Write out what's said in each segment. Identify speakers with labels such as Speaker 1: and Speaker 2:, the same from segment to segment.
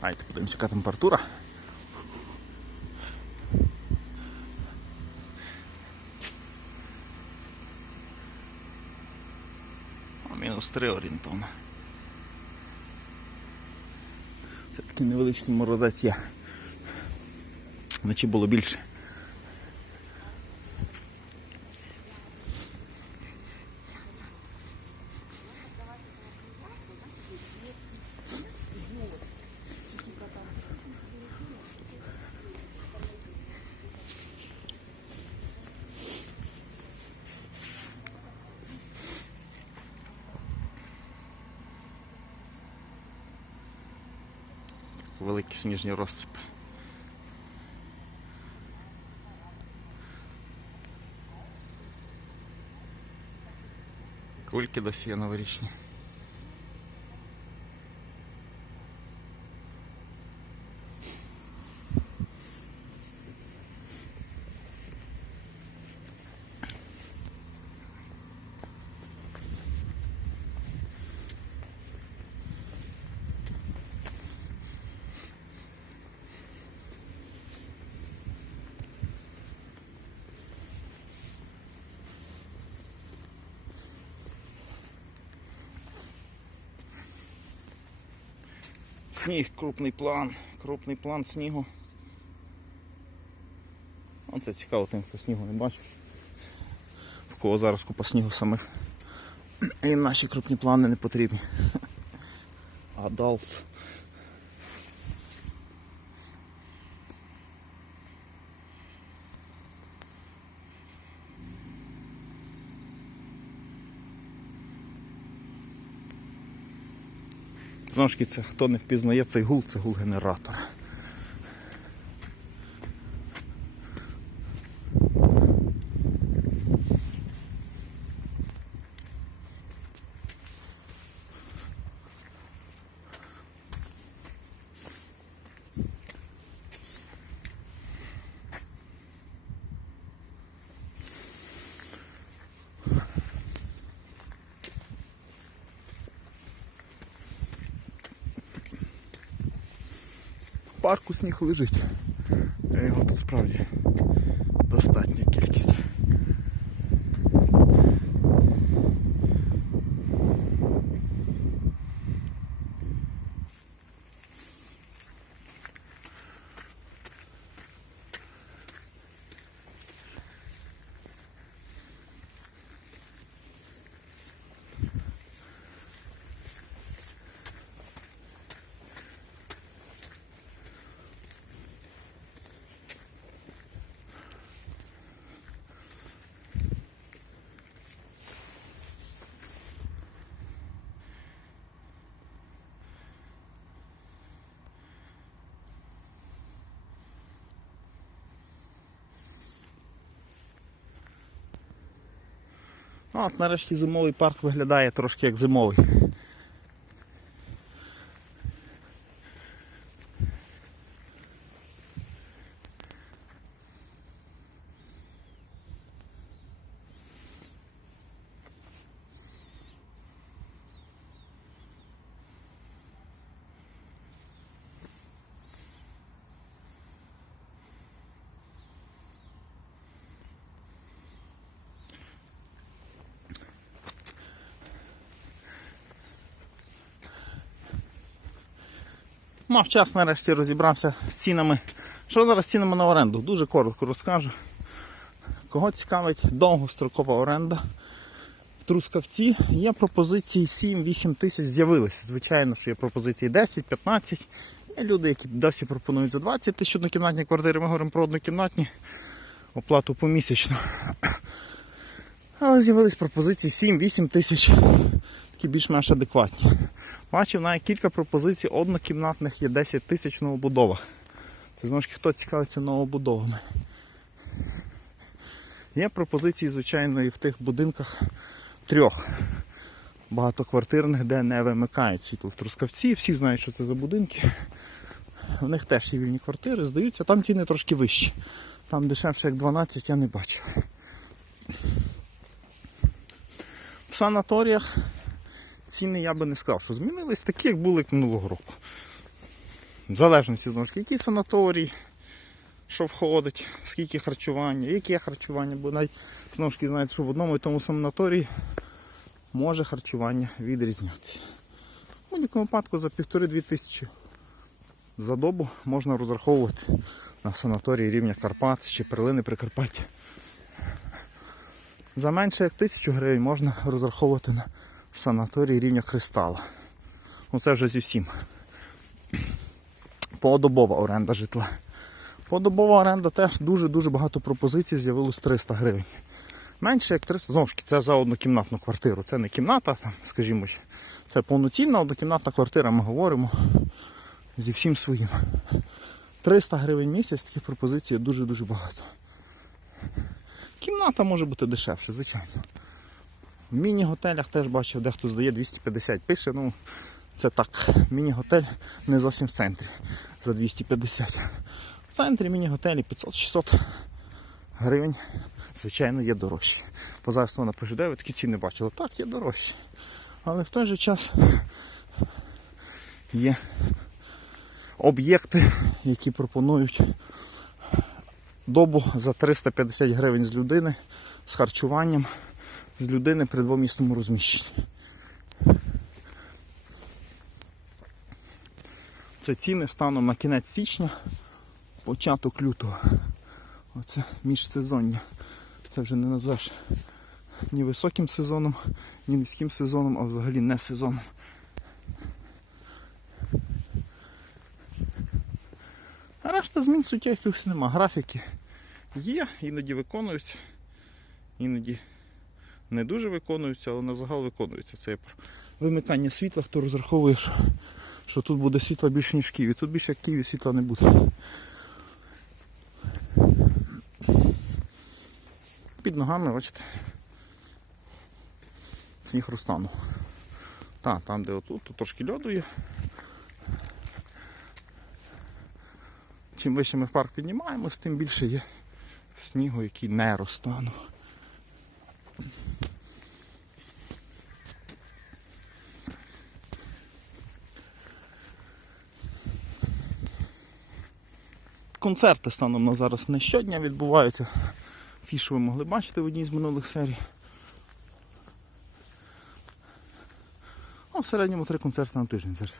Speaker 1: Давайте подивимося, яка температура. Мінус 3 орієнтовно. Це такий невеличкий морозець є. Вночі було більше. Великі сніжні розсипи. Кульки досі новорічні. Сніг, крупний план, крупний план снігу. Це цікаво тим, хто снігу не бачив. В кого зараз купа снігу самих. Їм наші крупні плани не потрібні. Адалт. Знову ж таки, це хто не впізнає цей гул, це гул генератора. Парку сніг лежить. Його тут справді достатня кількість. Ну, от нарешті зимовий парк виглядає трошки як зимовий. Мав час нарешті розібрався з цінами. Що зараз цінами на оренду? Дуже коротко розкажу. Кого цікавить довгострокова оренда в Трускавці, є пропозиції 7-8 тисяч з'явилися. Звичайно, що є пропозиції 10-15. Є люди, які досі пропонують за 20 тисяч однокімнатні квартири. Ми говоримо про однокімнатні оплату помісячно. Але з'явились пропозиції 7-8 тисяч, такі більш-менш адекватні. Бачив навіть кілька пропозицій однокімнатних є 10 тисяч новобудовах. Це знову ж хто цікавиться новобудовами. Є пропозиції, звичайно, і в тих будинках трьох багатоквартирних, де не вимикають світло в Трускавці. Всі знають, що це за будинки. В них теж є вільні квартири, здаються, там ціни трошки вищі. Там дешевше як 12 я не бачив. В санаторіях ціни я би не сказав, що змінились, такі, як були як минулого року. В залежності знову ж таки, санаторій, що входить, скільки харчування, яке харчування, бо навіть знову ж знаєте, що в одному і тому санаторії може харчування відрізнятися. В будь-якому випадку за півтори-дві тисячі за добу можна розраховувати на санаторії рівня Карпат чи перлини Прикарпаття. За менше як тисячу гривень можна розраховувати на санаторії рівня Кристала. Ну це вже зі всім. Подобова оренда житла. Подобова оренда теж дуже-дуже багато пропозицій з'явилось 300 гривень. Менше як 300, знову ж це за однокімнатну квартиру. Це не кімната, там, скажімо, це повноцінна однокімнатна квартира, ми говоримо зі всім своїм. 300 гривень місяць таких пропозицій дуже-дуже багато. Кімната може бути дешевше, звичайно. В міні-готелях теж бачив, дехто здає 250. Пише, ну це так. Міні-готель не зовсім в центрі за 250. В центрі міні-готелі 500-600 гривень, звичайно, є дорожчі. По зараз вона пише, де ви такі ціни бачили? Так, є дорожчі. Але в той же час є об'єкти, які пропонують добу за 350 гривень з людини з харчуванням з людини при двомісному розміщенні. Це ціни станом на кінець січня, початок лютого. Оце міжсезоння. Це вже не назвеш ні високим сезоном, ні низьким сезоном, а взагалі не сезоном. А решта змін суттєвих нема. Графіки є, іноді виконуються, іноді не дуже виконуються, але на загал виконуються. Це вимикання світла, хто розраховує, що, тут буде світла більше, ніж в Києві. Тут більше як в Києві світла не буде. Під ногами, бачите, сніг розтану. Так, там, де отут, тут трошки льоду є. Чим вище ми в парк піднімаємось, тим більше є снігу, який не розтанув. Концерти станом на зараз не щодня відбуваються. Ті, що ви могли бачити в одній з минулих серій. Ну, в середньому три концерти на тиждень зараз.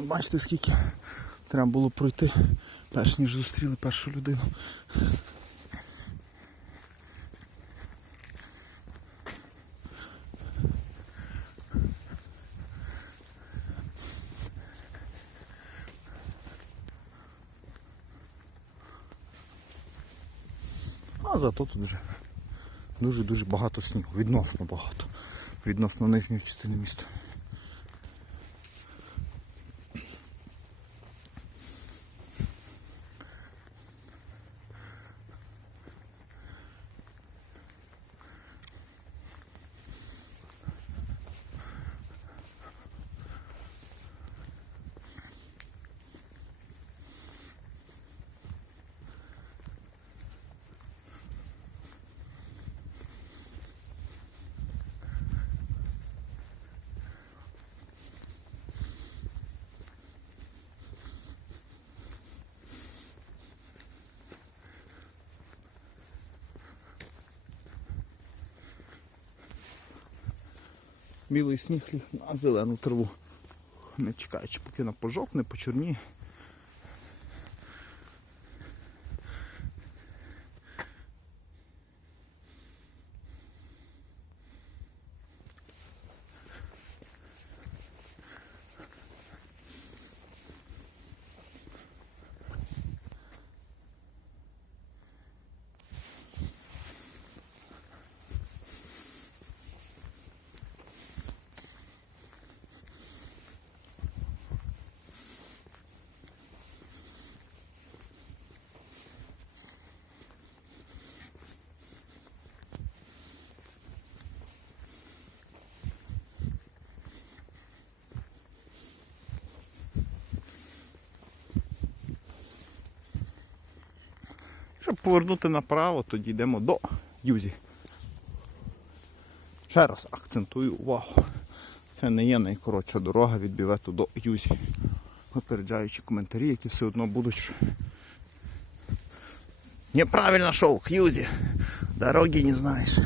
Speaker 1: Бачите, скільки треба було пройти, перш ніж зустріли першу людину. А зато тут вже дуже-дуже багато снігу, відносно багато, відносно нижньої частини міста. Білий сніг ліг на зелену траву. Не чекаючи, поки вона пожовкне, почорніє. Повернути направо, тоді йдемо до Юзі. Ще раз акцентую увагу. Це не є найкоротша дорога від Бівету до Юзі. Випереджаючи коментарі, які все одно будуть. Неправильно шел к Юзе. Дороги не знаешь.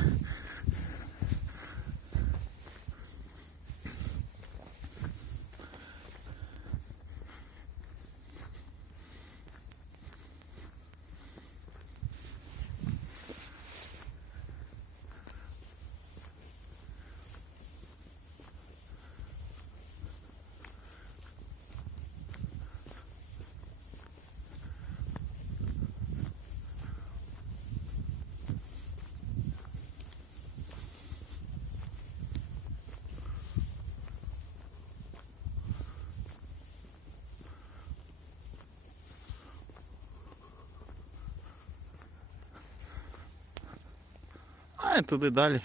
Speaker 1: Туди далі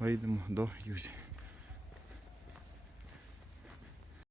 Speaker 1: вийдемо до Юзі.